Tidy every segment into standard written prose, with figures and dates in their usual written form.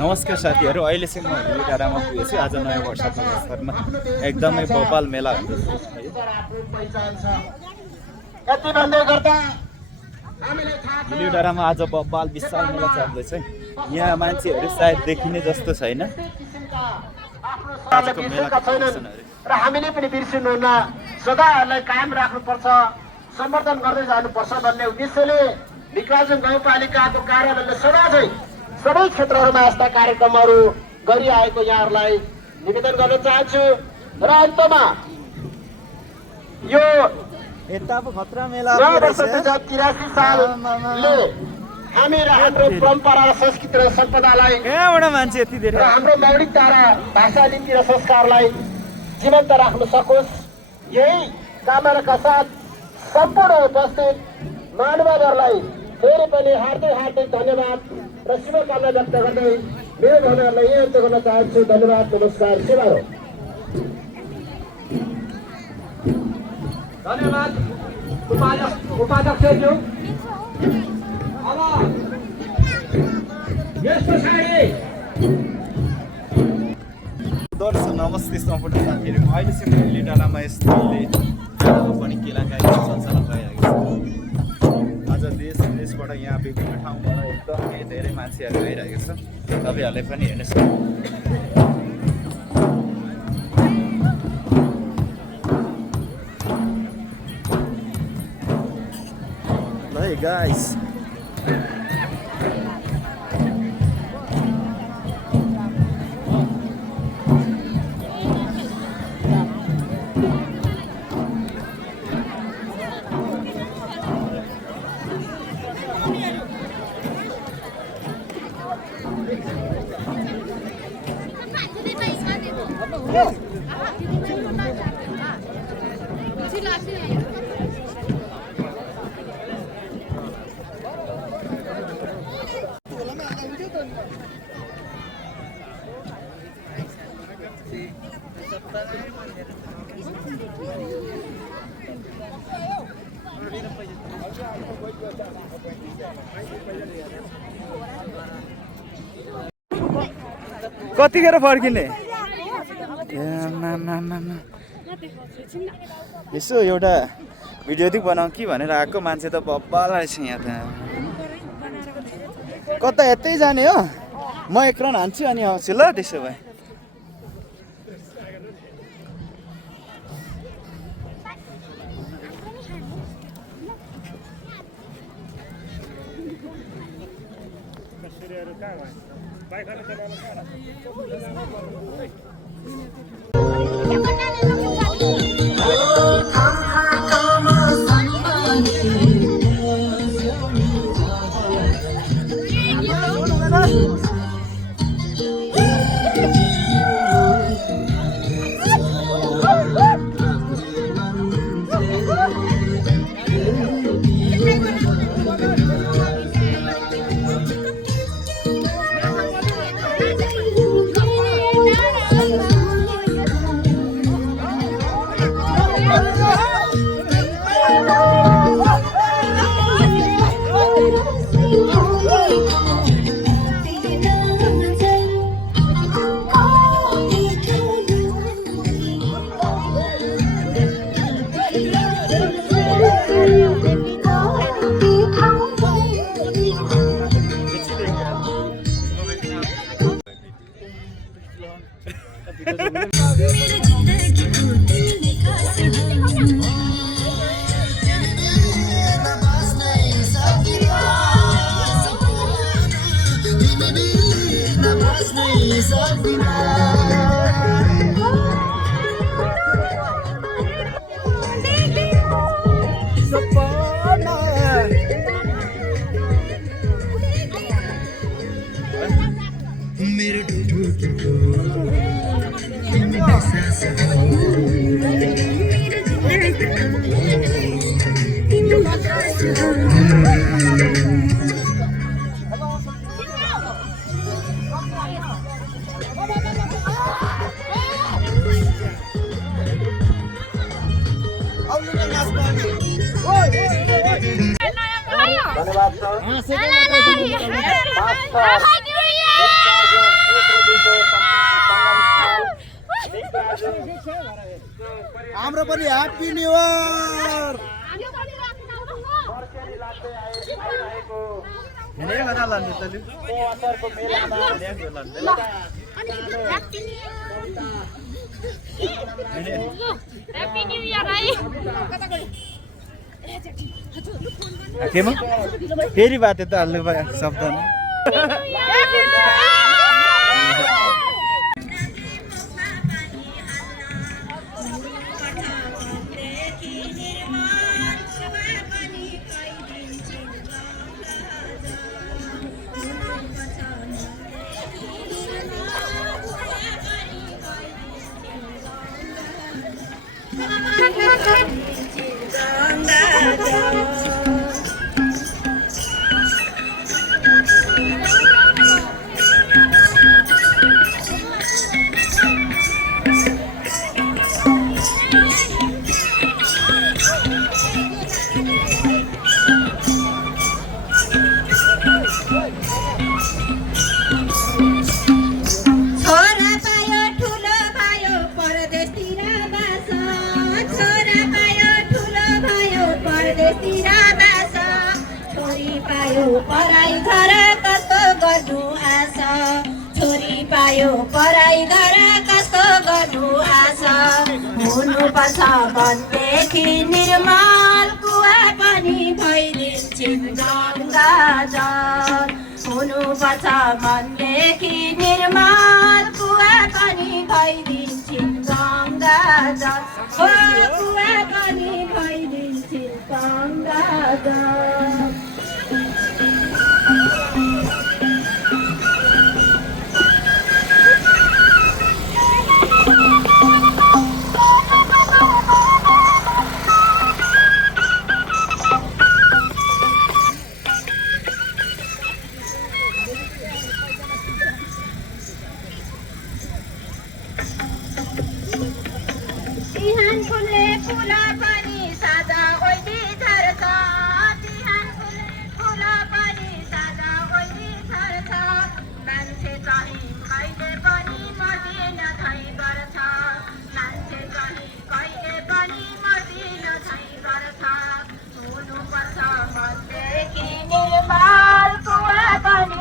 नमस्कार साथीहरू, अहिले चाहिँ म हिली डाँडामा पुगेछु। आज नयाँ वर्षको अवसरमा एकदमै बबाल मेला हुँदैछ। हिली डाँडामा आज बबाल विशाल मेला चल्दैछ। यहाँ मान्छेहरू सायद देखिने जस्तो छैन। आजको मेलाको कन्डिसनहरू र हामीले पनि बिर्सिनुहुन्न, सदाहरूलाई कायम राख्नुपर्छ, सम्वर्धन गर्दै जानुपर्छ भन्ने उद्देश्यले विकास गाउँपालिकाको कार्यालयले सदा चाहिँ सबै क्षेत्रहरूमा यस्ता कार्यक्रमहरू गरिआएको यहाँहरूलाई निवेदन गर्न चाहन्छु। र अन्तमा यो यताको खतरा मेला 1983 सालले हामी हाम्रो परम्परा र संस्कृति र सम्पदालाई कहाँबाट मान्छे यति धेरै र हाम्रो मौलिकता र भाषा नीति र संस्कारलाई जीवन्त राख्न सकोस्, यही कामनाका साथ सम्पूर्ण उपस्थित मानवहरूलाई फेरि पनि हार्दिक धन्यवाद र शुभकामना व्यक्त गर्दै मेरो भनाइहरूलाई यही अन्त्य गर्न चाहन्छु। धन्यवाद, नमस्कार, सेवारो। धन्यवाद उपाध्यक्षज्यू। अब यस पछाडि दर्शक नमस्ते सम्पूर्ण साथीहरू, अहिले चाहिँ म हिली डाँडामा यस्तोले डाँडामा पनि केलाकाको सञ्चालन भइरहेको छ। आज देश विदेशबाट यहाँ विभिन्न ठाउँबाट एकदमै धेरै मान्छेहरू आइरहेको छ। तपाईँहरूले पनि हेर्न सक्नुहुन्छ। Hey guys, कतिखेर फर्किने? यसो एउटा भिडियो चाहिँ बनाऊ कि भनेर आएको, मान्छे त बब्बाल रहेछ यहाँ त। कता यतै जाने हो? म एक राउन्ड हान्छु अनि आउँछु ल। त्यसो भए धन्यवाद सर। हाम्रो पनि happy new year Happy New Year, केमा फेरि बात त हाल्नु भयो शब्द पराई घर कस्तो गर्नु आशा छोरी पायो पराई घर कस्तो गर्नु आशा हुनुपर्छ भनेदेखि निर्मल कुवा पनि भइदिन्छन् गङ्गा जल हुनुपर्छ भनेदेखि निर्मल कुवा पनि भइदिन्छन् गङ्गा जल हो कुवा पनि भइदिन्छन् गङ्गा जल तिहान फुलले फुल पनि सादा ओइली झर्छ तिहान फुलले फुल पनि सादा ओइली झर्छ मान्छे चाहिँ कहिले पनि मर्दिन झै गर्छ मान्छे चाहिँ कहिले पनि मर्दिन झै गर्छ हुनुपर्छ भनेदेखि निर्मल कुवा पनि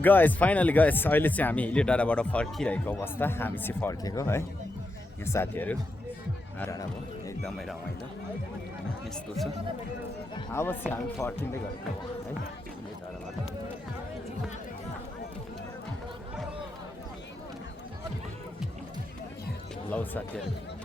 गाइस फाइनली गाइस अहिले चाहिँ हामी हिले डाँडाबाट फर्किरहेको अवस्था हामी चाहिँ फर्केको है यहाँ साथीहरू डाँडा भयो एकदमै रमाइलो यस्तो छ अब चाहिँ हामी फर्किँदै गरेको है हिले डाँडाबाट लौ साथीहरू